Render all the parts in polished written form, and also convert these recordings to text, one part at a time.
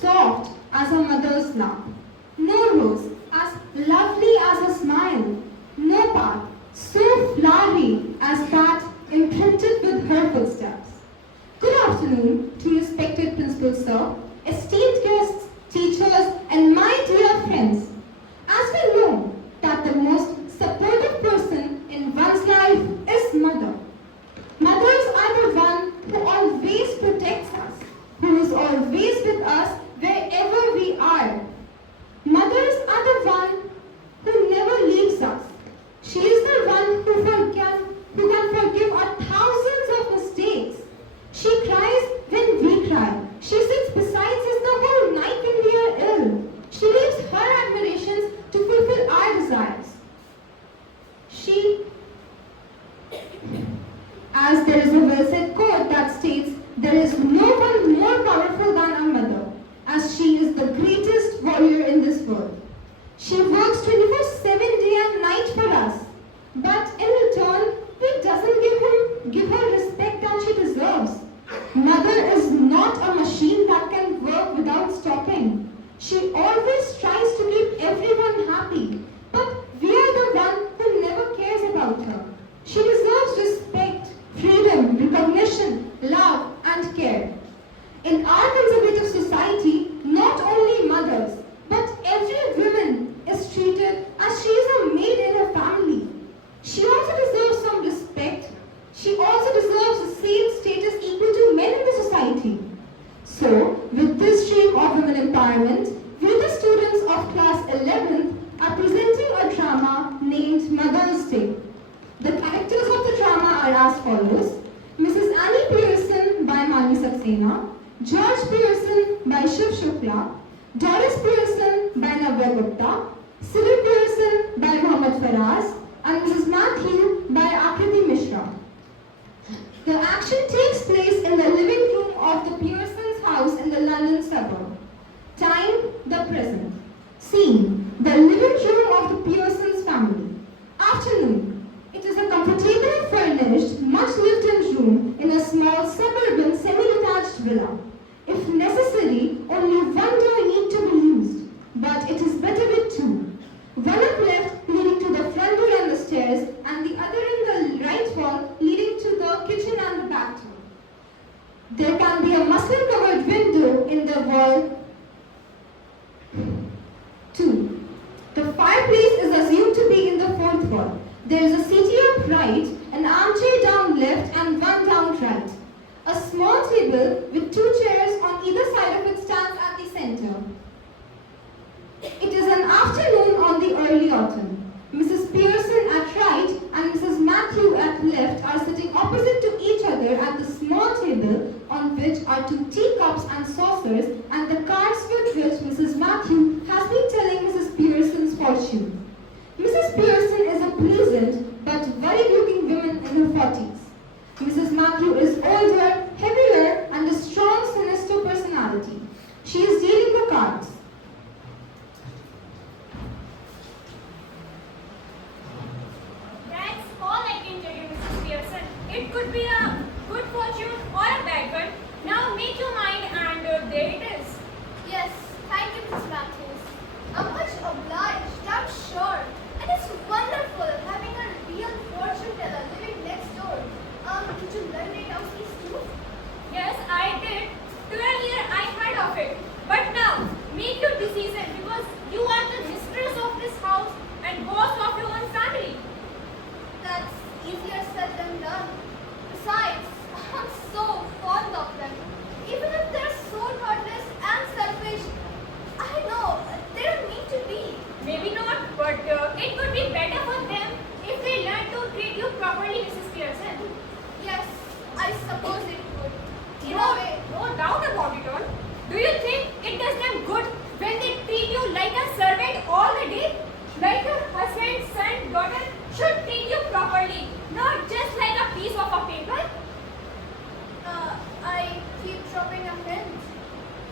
soft as a mother's lap, no rose as lovely as a smile, no path so flowery as that imprinted with her footsteps. Good afternoon to respected principal sir, esteemed guests, teachers, and my dear friends. As we know that the most supportive person in one's life is mother. Mothers are the one who always protects us, who is always with us wherever we are. Mothers are the one who never leaves us. She is the one who can forgive our thousands of mistakes. She cries when we cry. She sits beside us the whole night when we are ill. She leaves her admirations to fulfill our desires. As there is a well-said quote that states, there is no one more powerful than a mother, as she is the greatest warrior in this world. She works 24/7 day and night for us, but in return, we doesn't give her respect that she deserves. Mother is not a machine that can work without stopping. She always tries to keep everyone happy, but we are the one who never cares about her. She deserves respect, freedom, recognition, love, and care. In our conservative society, not only mothers, but every woman is treated as she is a maid in her family. She also deserves some respect. She also deserves the same status equal to men in the society. So, with this dream of women empowerment, we the students of class 11th are presenting a drama named Mother's Day. The characters of the drama are as follows: Mrs. Annie Pearson by Mani Saxena, George Pearson by Shiv Shukla, Doris Pearson by Navya Gupta, Cyril Pearson by Mohammad Faraz, and Mrs. Matthew by Akriti Mishra. The action takes place in the living room of the Pearsons' house in the London suburb. Time, the present. Scene, the living room of the Pearsons family. Afternoon. It is a comfortably furnished, much lived-in room in a small suburban semi-detached villa. If necessary, only one door need to be used, but it is better with two. One up left leading to the front door and the stairs, and the other in the right wall leading to the kitchen and the back door. There can be a muslin-covered window in the wall. 2. The fireplace is assumed to be in the fourth wall. There is a settee up right, an armchair down left, and one down right. A small table with two chairs on either side of it stands at the center. It is an afternoon on the early autumn. Mrs. Pearson at right and Mrs. Matthew at left are sitting opposite to each other at the small table on which are two teacups and saucers and the cards with which Mrs. Matthew has been telling Mrs. Pearson's fortune. Mrs. Pearson is a pleasant but worried-looking woman in her 40s. Mrs. Matthew is older, heavier, and a strong, sinister personality. She is dealing the cards. That's all I can tell you, Mrs. Pearson. It could be a good fortune or a bad one. Now make your mind and there it is. Yes, thank you, Mrs. Matthews. I'm much obliged, I'm sure. And it's wonderful having a real fortune teller living next door. Did you learn it out these too? Yes, I did. 12 years I heard of it. But now, make your decision because you are the mistress of this house and boss of your own family. That's easier said than done. Besides, I'm so fond of them. Even if they're so thoughtless and selfish, I know they don't need to be. Maybe not, but it could be better for them if they learn to treat you properly, Mrs. Pearson. Yes, I suppose it would. In a No, way. no doubt about it all. Do you think it does them good when they treat you like a servant all the day? Like your husband, son, daughter should treat you properly, not just like a piece of a paper. I keep dropping a hint.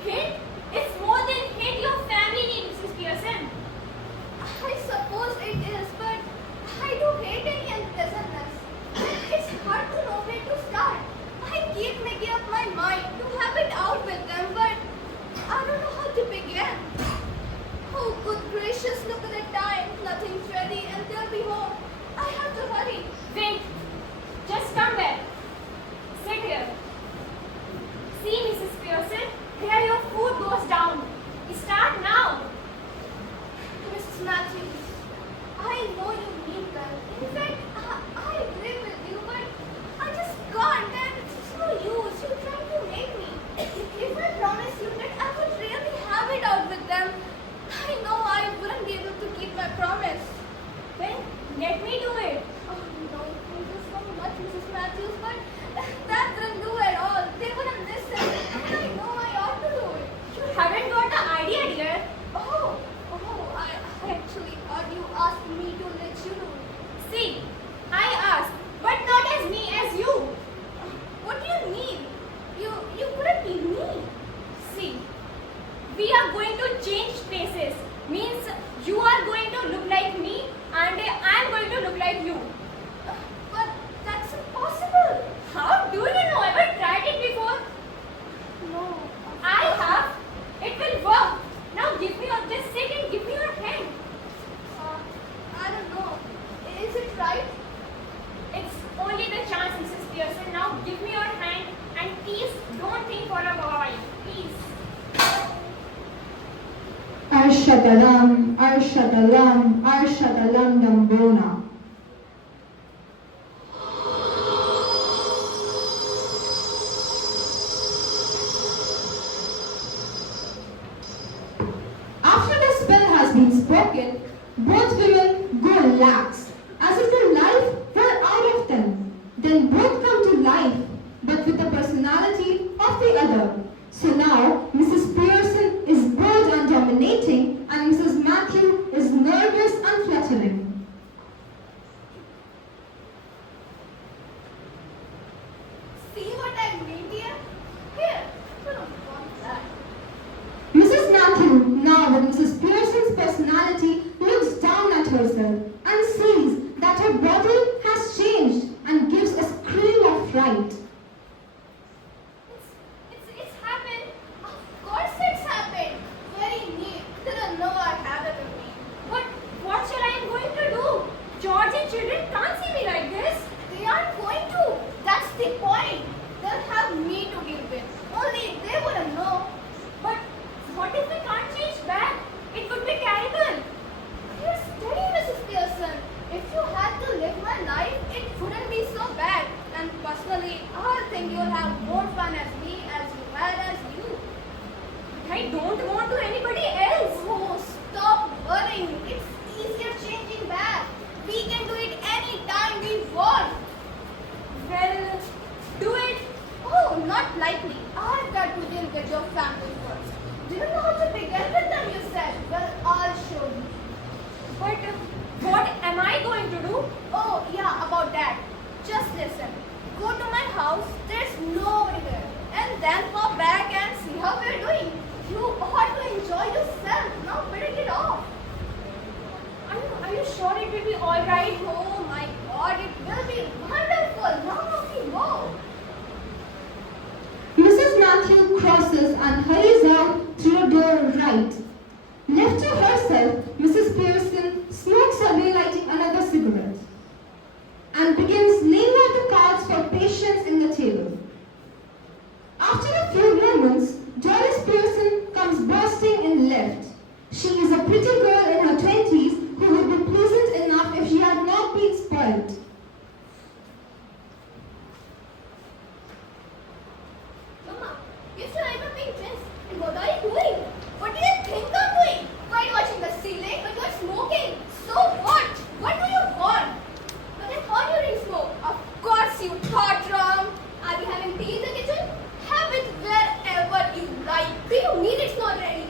Hint? It's more than hint your family needs, Mrs. Pearson. I suppose it is, but I do hate any unpleasantness. It's hard to know where to start. I keep making up my mind to have it out with them, but I don't know Arshadalam, Arshadalam, Arshadalam Dambona. After the spell has been spoken, both women go lax, as if the life were out of them. Then both come to life, but with the personality of the other. So now, Mrs. Pearson is bold and dominating, and Mrs. Matthew is nervous and fluttering. See what I made here? Here, you don't want that. Mrs. Matthew, now with Mrs. Pearson's personality, looks down at herself and sees that her body has changed and gives a scream of fright. It's happened. Of course it's happened. Very neat. Didn't know I had it in me. But what shall I am going to do? George and children can't see me like this. They aren't going to. That's the point. They'll have me to deal with. Only they wouldn't know. But what if we can't change back? It could be terrible. You're steady, Mrs. Pearson. If you had to live my life, it wouldn't be so bad. And personally, I think you'll have more fun as me as you had as you. I don't want to anybody else. Oh, stop worrying. It's easier changing back. We can do it any time we want. Well, do it. Oh, not likely. I've got to deal with your family first. Do you know how to begin with them, you said? Well, I'll show you. But what am I going to do? Oh, yeah, about that. Just listen. Go to my house, there's nobody there. And then go back and see how we're doing. You ought to enjoy yourself. Now better get off. Are you sure it will be alright? Oh my God, it will be wonderful. Now we go. Mrs. Matthew crosses and hurries out through a door right. Left to herself, Mrs. Pearson smokes away lighting another cigarette and begins laying out the cards for patients in the table. After a few moments, Doris Pearson comes bursting in left. She is a pretty girl in her 20s who would be pleasant enough if she had not been spoiled. Mama, you still have a pink dress. And what are you doing? What do you think I'm doing? Whitewashing the ceiling, but you're smoking. So what? What do you want? But I thought you didn't smoke. Of course you thought wrong. Are you having tea in the kitchen? Have it wherever you like. Do you mean it's not ready?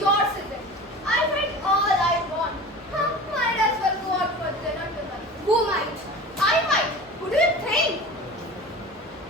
Yours is it. I read all I want. Huh? Might as well go out for dinner tonight. Who might? I might. Who do you think?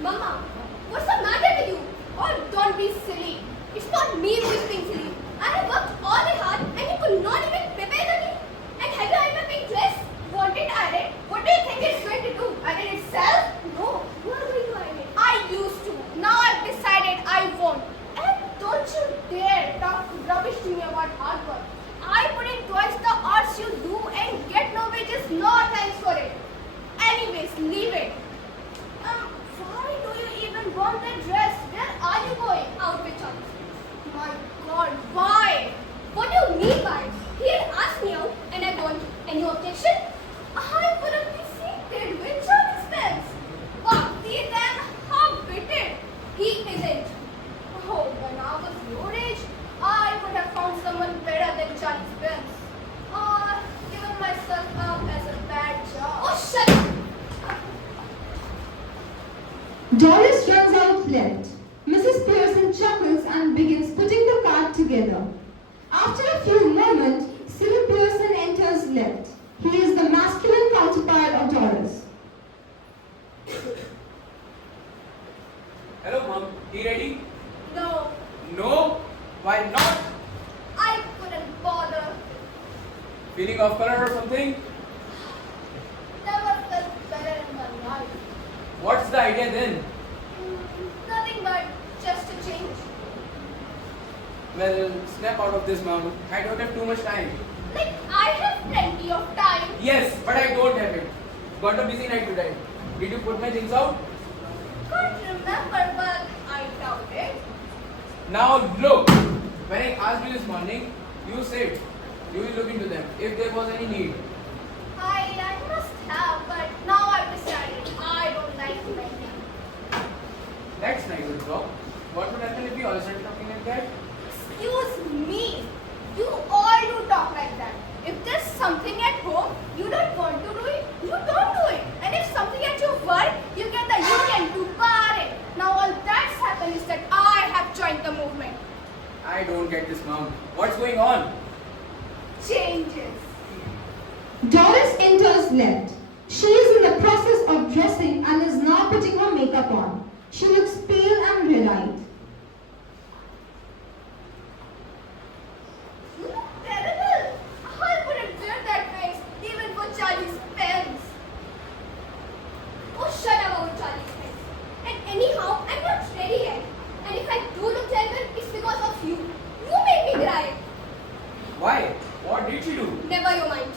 Mama, what's the matter with you? Oh, don't be silly. It's not me who is being silly. I have worked all the hard and you could not even prepare the tea. And have you ironed my pink dress? Want it ironed? What do you think it's going to do? Iron it itself? No, you are going to iron it. I used to. Now I've decided I won't. And don't you dare talk rubbish to me about hard work. I put in twice the hours you do and get no wages, no thanks for it. Anyways, leave it. Why do you even want that dress? Where are you going? Out with Charlie. My God, why? What do you mean by it? He had asked me out and I don't. Any objection? I wouldn't be seated with Charlie Spence. Bhakti, then how bitter. He isn't. Oh, when I was your age, I would have found someone better than Charlie Spence. Or given myself up as a bad job. Oh, shut up! Doris runs out left. Mrs. Pearson chuckles and begins putting the card together. After a few moments, Cyril Pearson enters left. He is the masculine counterpart of Doris. Hello, Mom. Tea ready? No, No? Why not? I couldn't bother. Feeling off color or something? Never felt better in my life. What's the idea then? Nothing but just a change. Well, snap out of this, Mom. I don't have too much time. Like I have plenty of time. Yes, but I don't have it. Got a busy night today. Did you put my things out? Can't remember, but I doubt it. Now look. When I asked you this morning, You said you will look into them if there was any need. I must have, but now I've decided I don't like men. That's nice to talk. What would happen if you all started talking like that? Excuse me. You all do talk like that. If there's something at home you don't want to do it, you don't do it. And if something at your work, you get the union to bar it. Now all that's happened is that I have joined the movement. I don't get this, mom. What's going on? Changes. Doris enters left. She is in the process of dressing and is now putting her makeup on. She looks pale and red-eyed. You look terrible. I wouldn't wear that face even for Charlie's pens. Oh, shut up about Charlie's pens. And anyhow, I'm not ready yet. And if I do look terrible, it's because of you. You made me cry. Why? What did she do? Never you mind.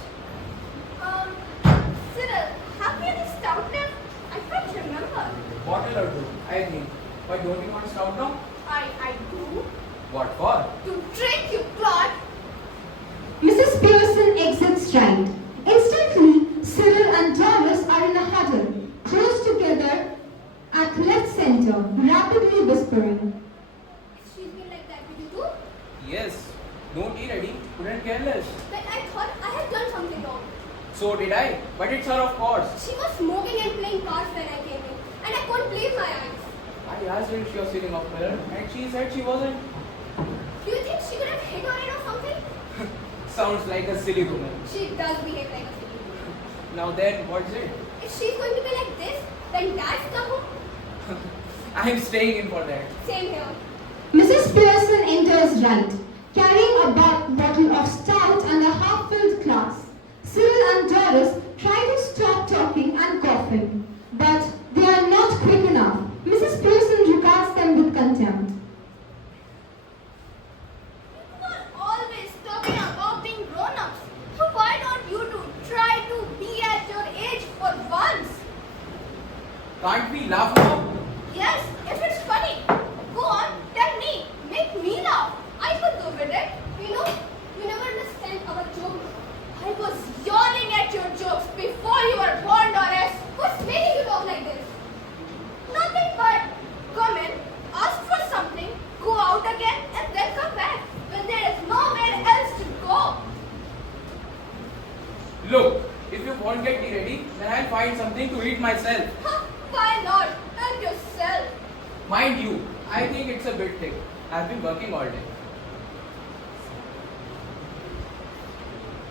Cyril, have you any stout left? I can't remember. Bottle or two, I think. But don't you want stout now? I do. What for? To drink, you clod. Mrs. Pearson exits right. Instantly, Cyril and Doris are in a huddle, close together at left center, rapidly whispering. Excuse me like that, did you do? Yes. No tea ready. Couldn't care less. But I thought I had done something wrong. So did I. But it's her, of course. She was smoking and playing cards when I came in, and I couldn't believe my eyes. I asked her if she was feeling off color and she said she wasn't. Do you think she could have hit on it or something? Sounds like a silly woman. She does behave like a silly. Now then, what's it? If she's going to be like this, then Dad's come home. I'm staying in for that. Same here. Mrs. Pearson enters right, carrying a bottle of stout and a half-filled glass. Cyril and Doris try to stop talking and coughing, but they are not quick enough. Mrs. Pearson regards them with contempt. You are always talking about being grown-ups. So why don't you two try to be at your age for once? Can't we laugh now? Yes, if it's funny. Go on, tell me. Make me laugh. I could go with it. You never understand our joke. I was yawning at your jokes before you were born, Doris. What's making you talk like this? Nothing but come in, ask for something, go out again, and then come back when there is nowhere else to go. Look, if you won't get tea ready, then I'll find something to eat myself. Huh, why not? Help yourself. Mind you, I think it's a bit thick. I've been working all day.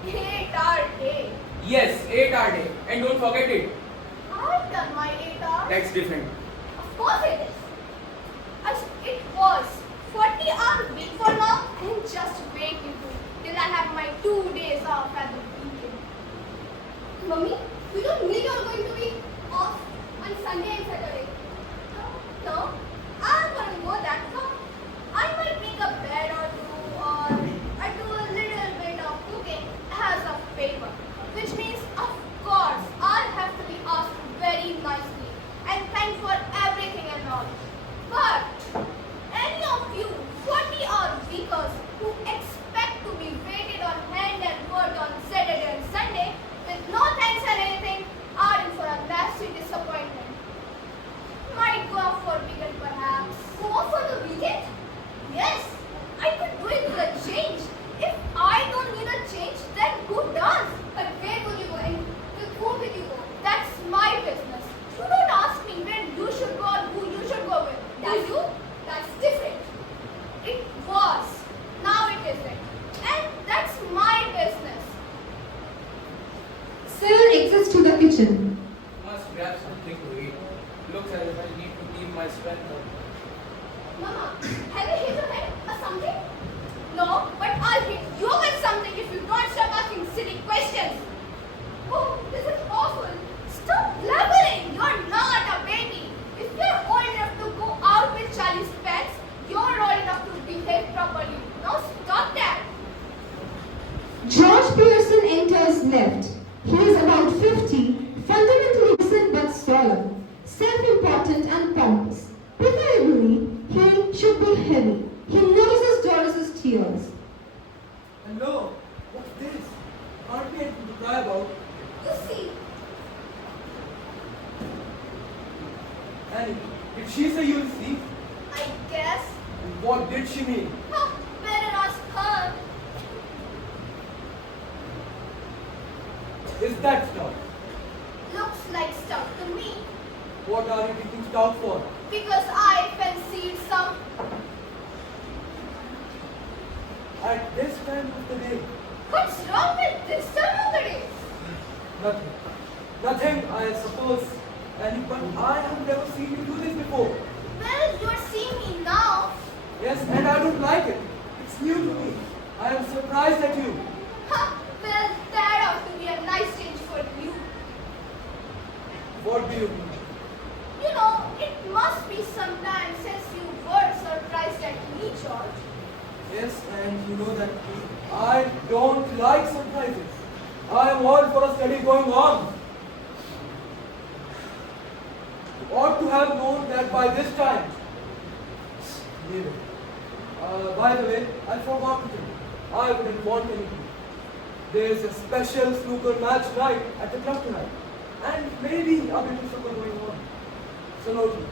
8-hour day. Yes, 8-hour day. And don't forget it. I've done my 8 hours. That's different. Of course it is. It was 40-hour week for now, and just wait till I have my 2 days off at the weekend. Mummy, you don't mean you're going to be off on Sunday and Saturday? No, I'm going to go that far. I might make a bed or two, or I do a little bit of cooking as a favor, which means, of course, I'll have to be asked very nicely and thanked for everything and all. But any of you 40-hour weekers who expect to be waited on hand and foot on Saturday and Sunday with no thanks and anything are in for a nasty disappointment. Might go off for weekend perhaps. Go off for the weekend? Yes, I could do it with a change. If I don't need a change, then who does? But where would you go and with whom will you go? That's my business. You don't ask me where you should go or who you should go with. Do you? That's different. It was. Now it isn't. And that's my business. Cyril exits to the kitchen. Must grab something to eat. Looks as if I need to keep my strength up. Mama, have you hit your head or something? No, but I'll hit you with something if you don't stop asking silly questions. Oh, this is awful. Stop blabbering. You're not a baby. If you're old enough to go out with Charlie's pets, you're old enough to behave properly. Now stop that. George Pearson enters left. He is about 50, fundamentally decent but solemn, self-important and pompous. Preferably, he should be heavy. He notices Doris's tears. cry about. You see, Annie, did she say you'll see? I guess. What did she mean? Huh, better ask her. Is that stuff? Looks like stuff to me. What are you taking stout for? Because I fancied some. At this time of the day? What's wrong with this time of the day? Nothing. Nothing, I suppose. Annie, but I have never seen you do this before. Well, you're seeing me now. Yes, and I don't like it. It's new to me. I am surprised at you. Huh, well, that ought to be a nice change for you. What do you mean? You know, it must be some time since you were surprised at me, George. Yes, and you know that I don't like surprises. I am all for a study going on. You ought to have known that by this time. Leave it. By the way, I forgot to tell you. I wouldn't want anything. There's a special snooker match night at the club tonight. And maybe a bit of snooker going on. So note me.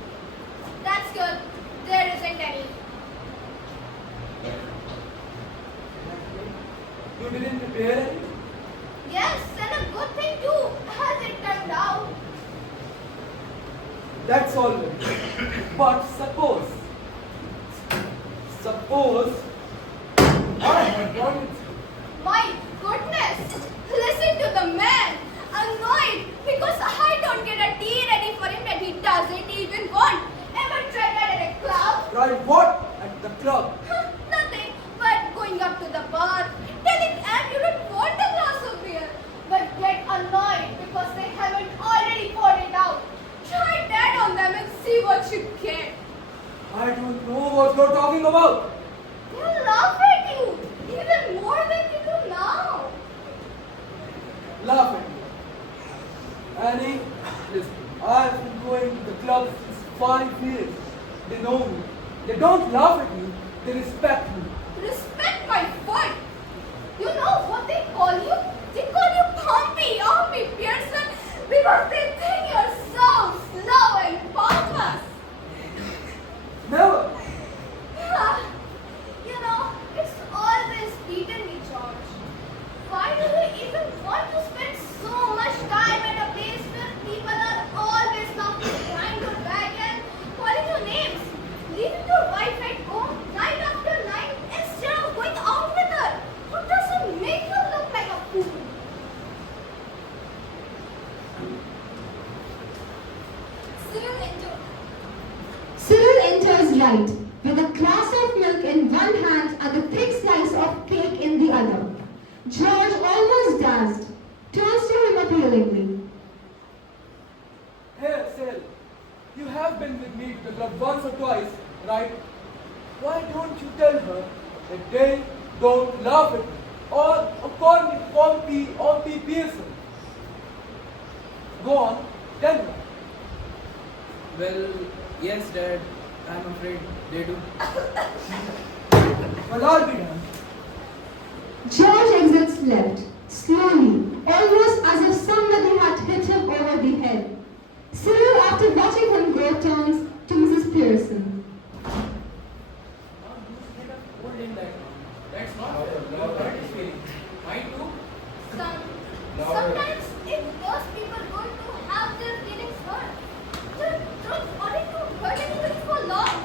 That's good. There isn't any. You didn't prepare any? Yes, and a good thing too, as it turned out. That's all right. But suppose I had wanted to. My goodness! Listen to the man! Annoyed because I don't get a tea ready for him that he doesn't even want. Ever tried that at a club? Right, what? At the club. Nothing but going up to the bar, telling Anne you don't want a glass of beer, but get annoyed because they haven't already poured it out. Try that on them and see what you get. I don't know what you're talking about. They'll laugh at you, even more than you do now. Laugh at me. Annie, listen, I've been going to the club since 5 years. They know me. They don't laugh at me, they respect me. Respect my foot. You know what they call you? They call you Pompey Pearson, because they think you're so slow and pompous. Never. You know, it's always beaten me, George. Why do you even want to spend so much time at a place where people are always laughing behind your back and calling you names? Leaving your wife at home night after night instead of going out with her. What doesn't make you look like a fool? Cyril entered. Cyril enters right, with a glass of milk in one hand and a thick slice of cake in the other. George, almost dazzled, turns to him appealingly. Here, Cyril, you have been with me to the club once or twice, right? Why don't you tell her that they don't laugh at me? Or call me Pompey Pearson? Go on, tell her. Well, yes, Dad. I'm afraid they do. Well, I'll be done. George exits left, slowly, almost as if somebody had hit him over the head. Cyril, after watching him go, turns to Mrs. Pearson. Hold in that. That's not fair. Your heart is feeling. Mine too. Sometimes it does people good to have their feelings hurt. Don't want it to hurt anybody for long.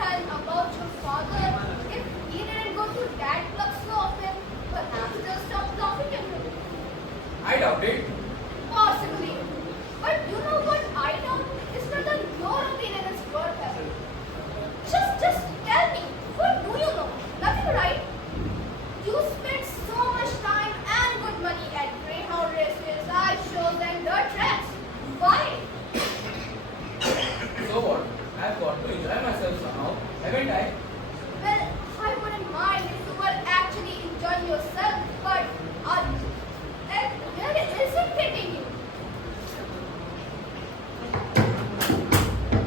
And about your father, if he didn't go to that club so often, perhaps they'll stop laughing at him. I doubt it. Possibly. But you know what I doubt? It's whether your opinion is worth it. Just tell me, what do you know? Nothing, right? You spend so much time and good money at greyhound races, ice shows and dirt tracks. Why? So what? I've got to enjoy myself somehow, haven't I? Well, I wouldn't mind if you were actually enjoying yourself, but it really isn't fitting you.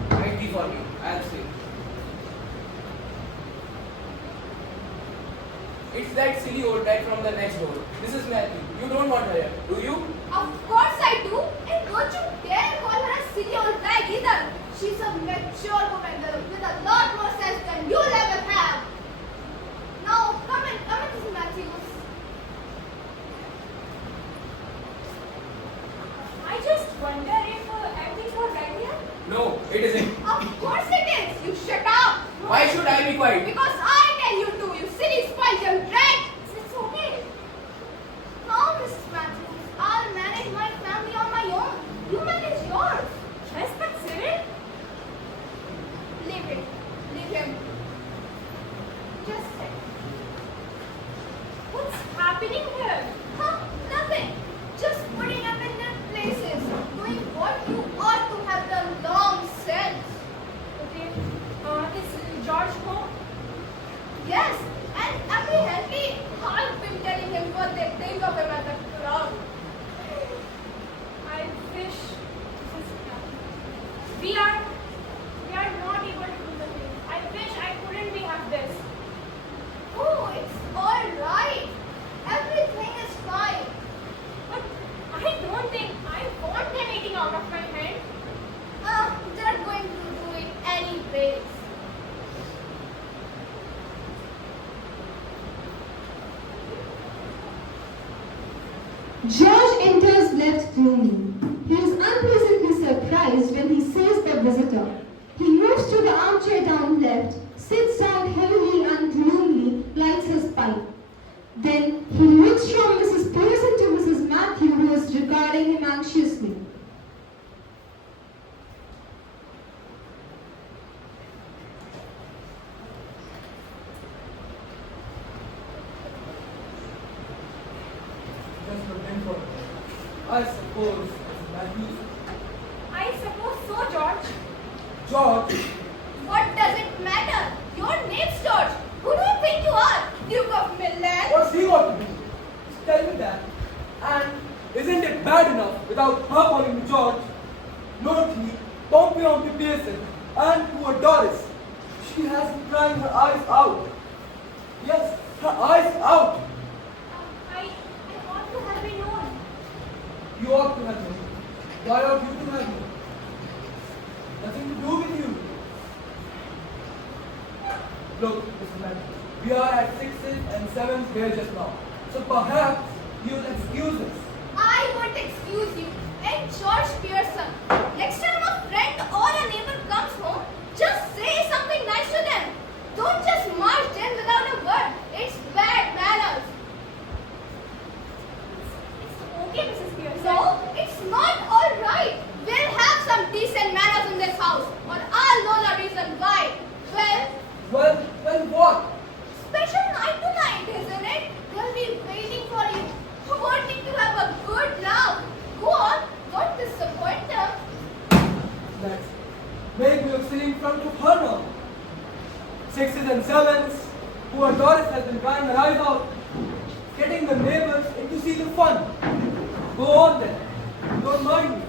Might be for me. I'll see. It's that silly old guy from the next door. Mrs. Matthew. You don't want her here, do you? Of course I do. And don't you dare call her a silly old bag either. She's a mature woman with a lot more sense than you'll ever have. Now, come in, Mrs. Matthews. I just wonder if everything's all right here. No, it isn't. Of course it is. You shut up. Why should I be quiet? Because I tell you to, you silly spoiled young brat. It's okay. No, Mrs. Matthews. I'll manage my family on my own. You manage yours. Yes, but Cyril, Leave it. Leave him. Just sit. what's happening here? Huh? Nothing. Just putting up in their places. Doing what you ought to have done long since. Okay. Is George home? Yes. And apparently, I've been telling him what they think of him at the club. I wish we are not able to do the thing. I wish I couldn't be have this. Oh, it's all right. Everything is fine. But I don't think I want them eating out of my hand. They're going to do it anyways. George enters left gloomy. He is unpleasantly surprised when he sees the visitor. He moves to the armchair down left, sits down heavily and gloomily, lights his pipe. Then he looks from Mrs. Pearson to Mrs. Matthew, who is regarding him anxiously. Just look in for it. I suppose, Mrs. Matthews. I suppose so, George. George, What does it matter? Your name's George. Who do you think you are? Duke of Milan? what's he got to do? Just tell me that. And isn't it bad enough without her calling me George? Note he, Pompey Pearson, and poor Doris. She has been crying her eyes out. Yes, her eyes out. I ought to have been known. You ought to have known. Why ought you to have known? Nothing to do with you. Look, Mr. Matthews, we are at 6th and 7th grade just now. So perhaps you'll excuse us. I won't excuse you. And George Pearson, next time a friend or a neighbor comes home, just say something nice to them. Don't just march in without a word. It's bad manners. It's okay, Mrs. Pearson. No, it's not all right. We'll have some decent manners in this house, or I'll know the reason why. Well, Well, what? special night tonight, isn't it? They'll be waiting for you, wanting to have a good laugh. Go on, don't disappoint them. Let's make me sitting in front of her now. 6s and 7s, poor Doris has been crying her eyes out, getting the neighbors in to see the fun. Go on then. Don't mind me.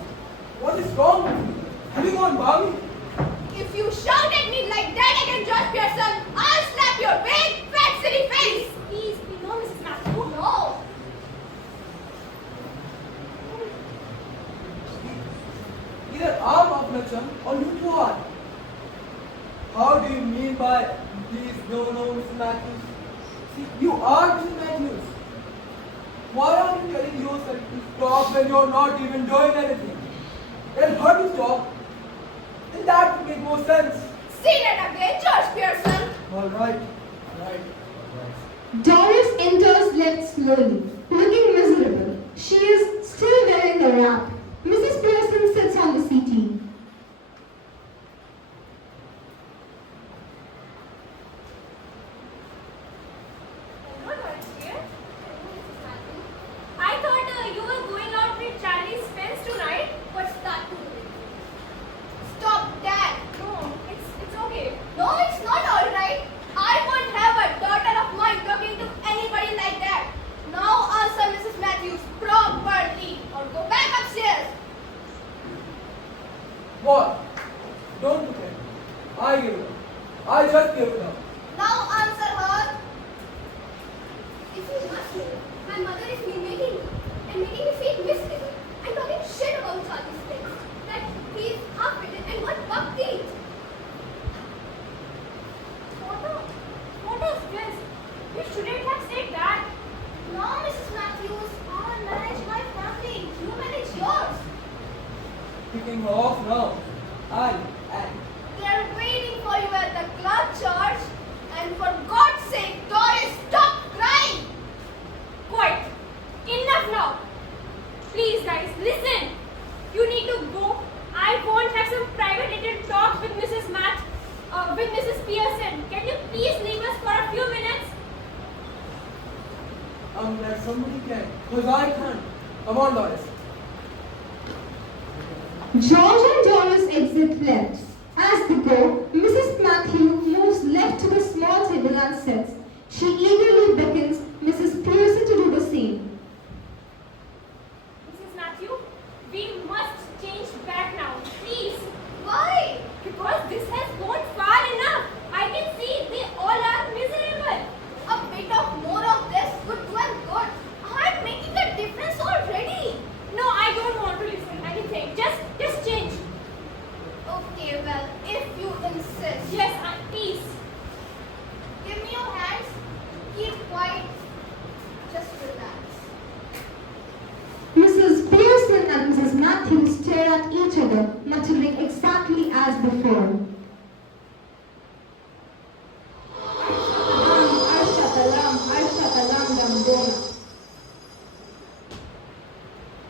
What is wrong with you? Have you gone balmy? If you shout at me like that again, George Pearson, I'll slap your big, fat, silly face. Please, no, Mrs. Matthew. No. Either I'm of nature or you two are. How do you mean by please no, Mr. Matthews? See, you are Mr. Matthews. Why are you telling yourself to stop when you're not even doing anything? Tell her to stop. Then that would make more sense. Say that again, George Pearson. All right. Doris enters left slowly, looking miserable. She is still wearing the wrap. Mrs. Pearson sits on the settee. Hello, George dear. I thought you were going out with Charlie Spence tonight. What's that to do? Stop that. No, it's okay. No, it's not all right. I won't have a daughter of mine talking to anybody like that. Now answer Mrs. Matthews properly or go back upstairs. What? Don't pretend. I give it up. I just give it up. Now answer her. If you must, my mother is me making. and making me feel miserable and talking shit about Charlie's friends. That he's half-witted and got buck teeth. What is this? You shouldn't have said that. No, Mrs. Matthews, I manage my family. You manage yours. Kicking off now. And They're waiting for you at the club, George. And for God's sake, Doris, stop crying. Quiet. Enough now. Please, guys, listen. You need to go. I want to have some private little talk with with Mrs. Pearson. Can you please leave us for a few minutes? I'm glad somebody can. Because I can't. Come on, Doris. George and Doris exit left. As they go, Mrs. Matthew moves left to the small table and sits. She eagerly beckons Mrs. Pearson to do the same. Mrs. Matthew, we must change back now. Please. Why? Because this has gone far enough. I can see they all are miserable. A bit of more of this would do us good. I'm making a difference already. No, I don't want to listen anything. Just change. Okay, well, if you insist. Yes, please. Give me your hands. Keep quiet. Just relax. Mrs. Pearson and Mrs. Matthews stare at each other, muttering exactly as before.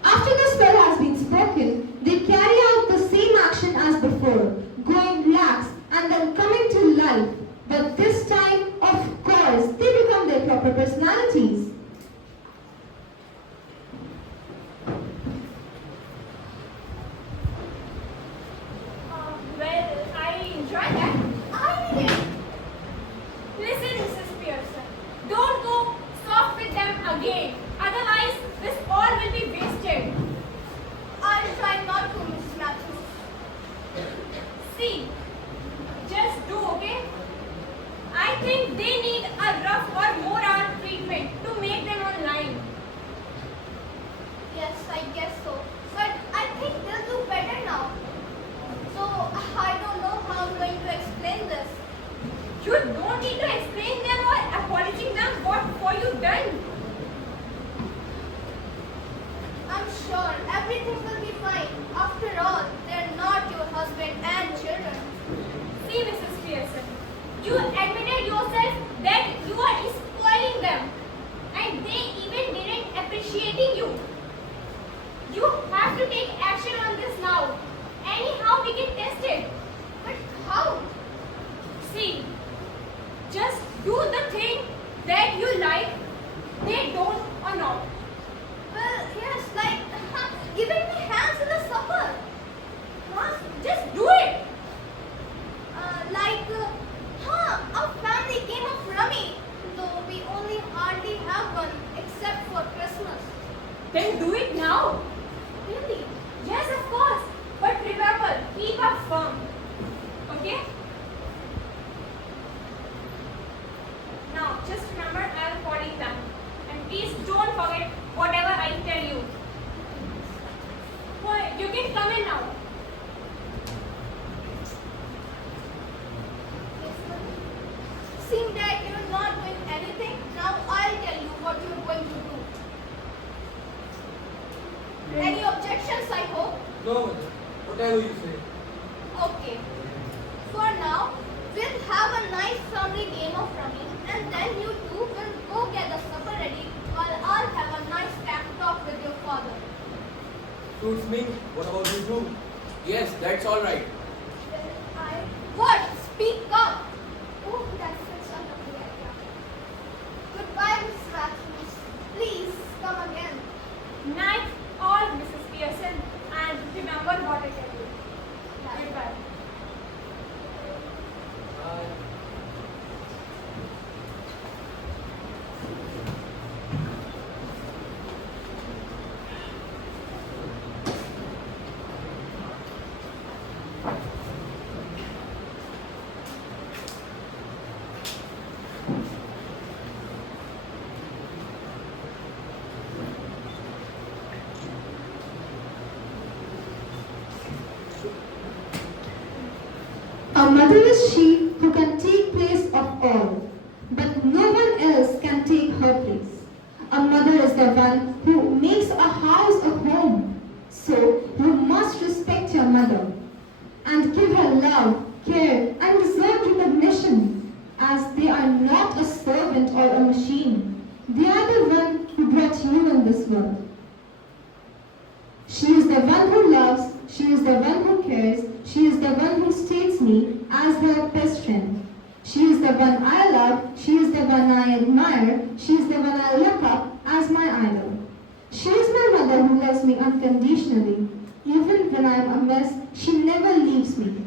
After the spell has been spoken, they carry out the same action as before, going relaxed and then coming to life. But this time, of course, they become their proper personalities. Well, I enjoy that. I need it. Listen, Mrs. Pearson. Don't go soft with them again. Otherwise, this all will be wasted. I'll try not to, Mrs. Matthews. See, just do, okay? I think they need a rough or more hour treatment to make them online. Yes, I guess so. But I think they'll do better now. So, I don't know how I'm going to explain this. You don't need to explain them or apologizing them for you done. I'm sure everything will be fine. After all, they're not your husband and children. See, Mrs. Pearson, you admitted yourself that you are spoiling them, and they even didn't appreciating you. You have to take action on this now. Anyhow, we can test it. But how? See, just do the thing that you like, they don't or not. Well, yes, like giving me hands in the supper. Huh? Just do it. A family game of rummy. Though we only hardly have one except for Christmas. Then do it now. Really? Yes, of course. But remember, keep up firm. Okay? Now, just remember I am calling them. And please don't forget whatever I tell you. Well, you can come in now. Yes, ma'am. Seeing that you're not doing anything, now I'll tell you what you're going to do. Any objections, I hope? No, mother. Whatever you say. Okay. For now, we'll have a nice family game of rummy, and then you two will go get the supper ready while I'll have a nice talk with your father. Suits me. What about you two? Yes, that's all right. What? Speak up! Oh, that's such a lovely idea. Goodbye, Miss Matthews. Please come again. Night all, Mrs. Pearson. And remember what I tell you. Goodbye. Mother is she who can take place of all, but no one else can take her place. A mother is the one who makes a house a home. So you must respect your mother and give her love, care, and deserved recognition, as they are not a servant or a machine. They are the one who brought you in this world. She is the one who loves, she is the one who cares, she is the one who states me as her best friend. She is the one I love, she is the one I admire, she is the one I look up as my idol. She is my mother who loves me unconditionally. Even when I am a mess, she never leaves me.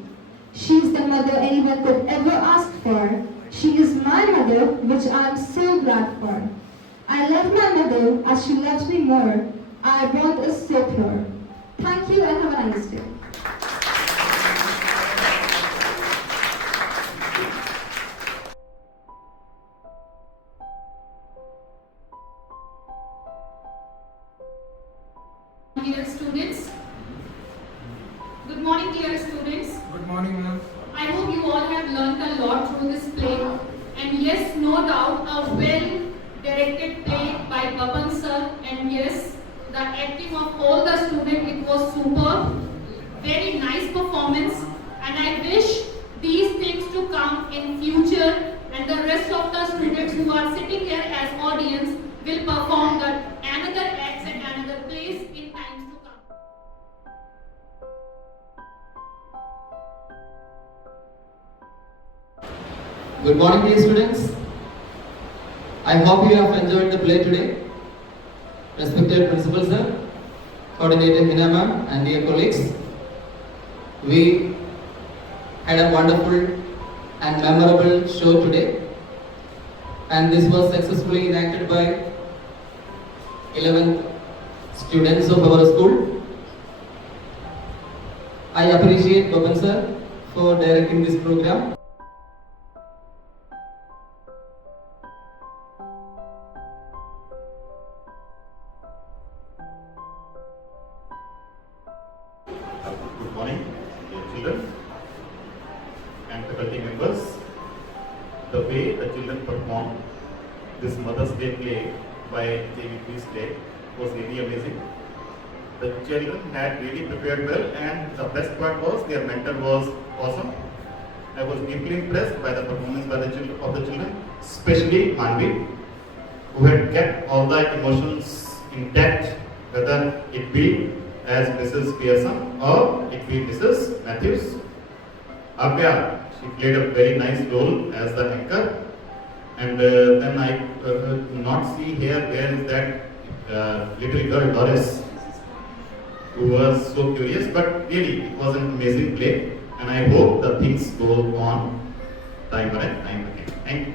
She is the mother anyone could ever ask for. She is my mother, which I am so glad for. I love my mother as she loves me more. Our bond is so pure. Thank you and have a nice day. Dear students, good morning dear students. Good morning, ma'am. I hope you all have learned a lot through this play, and yes, no doubt a well directed play by Baban sir, and yes, the acting of all the students, it was superb, very nice performance, and I wish these things to come in future, and the rest of the students who are sitting here as audience will perform the another acts and another plays in times to come. Good morning, dear students. I hope you have enjoyed the play today. Respected Principal Sir, Coordinator Hina Ma'am, and dear colleagues, we had a wonderful and memorable show today, and this was successfully enacted by 11 students of our school. I appreciate Baban Sir for directing this program. Good morning, dear children and faculty members. The way the children performed this Mother's Day play by Jaipuria Play was really amazing. The children had really prepared well, and the best part was their mentor was awesome. I was deeply impressed by the performance by the children, especially Manvi, who had kept all the emotions intact, whether it be as Mrs. Pearson or it be Mrs. Matthews. Abhya, she played a very nice role as the anchor, and then I not see here where is that little girl Doris, who was so curious, but really it was an amazing play, and I hope the things go on time and time again. Thank you.